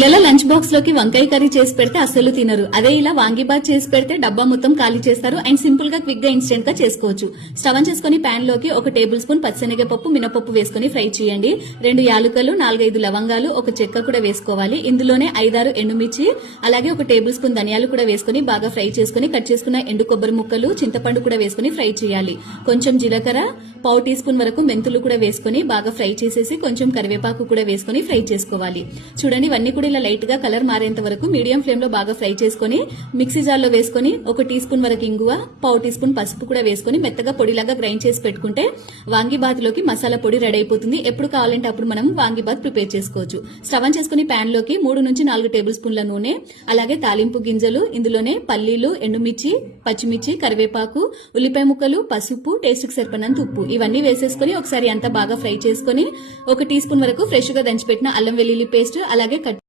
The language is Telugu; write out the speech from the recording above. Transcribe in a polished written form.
పిల్లల లంచ్ బాక్స్ లోకి వంకాయ కర్రీ చేసి పెడితే అస్సలు తినరు. అదే ఇలా వాంగిబాత్ చేసి పెడితే డబ్బా మొత్తం ఖాళీ చేస్తారు. అండ్ సింపుల్ గా క్విక్ గా ఇన్స్టెంట్ గా చేసుకోవచ్చు. స్టవ్ ఆన్ చేసుకుని ప్యాన్ లోకి 1 టేబుల్ స్పూన్ పచ్చిశనగపప్పు మినపప్పు వేసుకుని ఫ్రై చేయండి. 2 యాలకులు 4-5 లవంగాలు ఒక చెక్క కూడా వేసుకోవాలి. ఇందులోనే 5-6 ఎండుమిర్చి అలాగే 1 టేబుల్ స్పూన్ ధనియాలు కూడా వేసుకుని బాగా ఫ్రై చేసుకుని కట్ చేసుకున్న ఎండు కొబ్బరి ముక్కలు చింతపండు కూడా వేసుకుని ఫ్రై చేయాలి. కొంచెం జీలకర్ర 1/4 టీ స్పూన్ వరకు మెంతులు కూడా వేసుకుని బాగా ఫ్రై చేసేసి కొంచెం కరివేపాకు కూడా వేసుకుని ఫ్రై చేసుకోవాలి. చూడండి ఇవన్నీ కూడా ఇలా లైట్ గా కలర్ మారేంత వరకు మీడియం ఫ్లేమ్ లో బాగా ఫ్రై చేసుకుని మిక్సీ జార్ లో వేసుకుని 1 టీ స్పూన్ వరకు ఇంగువ 1/4 టీ స్పూన్ పసుపు కూడా వేసుకుని మెత్తగా పొడిలాగా గ్రైండ్ చేసి పెట్టుకుంటే వాంగిబాత్ లోకి మసాలా పొడి రెడీ అయిపోతుంది. ఎప్పుడు కావాలంటే అప్పుడు మనం వాంగిబాత్ ప్రిపేర్ చేసుకోవచ్చు. స్టవ్ ఆన్ చేసుకుని ప్యాన్ లోకి 3-4 టేబుల్ స్పూన్ల నూనె అలాగే తాలింపు గింజలు ఇందులోనే పల్లీలు ఎండుమిర్చి పచ్చిమిర్చి కరివేపాకు ఉల్లిపాయ ముక్కలు పసుపు టేస్ట్ కి సరిపడినంత ఉప్పు ఇవన్నీ వేసేసుకుని ఒకసారి అంతా బాగా ఫ్రై చేసుకుని 1 టీ స్పూన్ వరకు ఫ్రెష్ గా దంచిపెట్టిన అల్లం వెల్లుల్లి పేస్ట్ అలాగే